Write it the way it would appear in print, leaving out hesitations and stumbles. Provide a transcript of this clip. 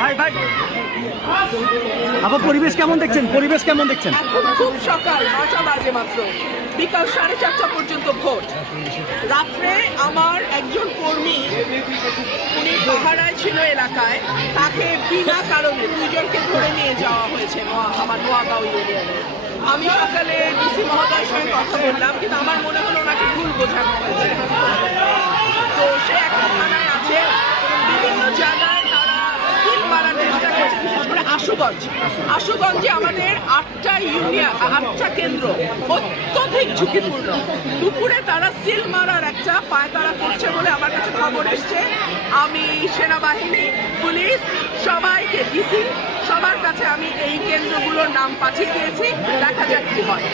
ভাই ভাই আবার পরিবেশ কেমন দেখছেন? পরিবেশ কেমন দেখছেন? এখন খুব সকাল 9টা বাজে মাত্র, বিকাল 4:30 পর্যন্ত ভোট। রাত্রে আমার একজন কর্মী, উনি পাহারায় ছিল এলাকায়, তাকে বিনা কারণে 2 জনকে ধরে নিয়ে যাওয়া হয়েছে আমার নোয়াগাঁও ইউনিয়নে। আমি সকালে ডিসি মহোদয়ের সঙ্গে কথা বললাম, কিন্তু আমার মনে হলো ওনাকে ভুল বোঝানো হয়েছে। তো সে একটা থানায় আছে, বিভিন্ন জায়গায় তারা সিল মারার চেষ্টা করছে, বিশেষ করে আশুগঞ্জে আমাদের 8টা ইউনিয়ন, 8টা কেন্দ্র অত্যধিক ঝুঁকিপূর্ণ। দুপুরে তারা সিল মারার একটা পায়তারা করছে বলে আমার কাছে খবর এসছে। আমি সেনাবাহিনী, পুলিশ, সবাইকে, ডিসি, সবার কাছে আমি এই কেন্দ্রগুলোর নাম পাঠিয়ে দিয়েছি। দেখা যাক কি হয়।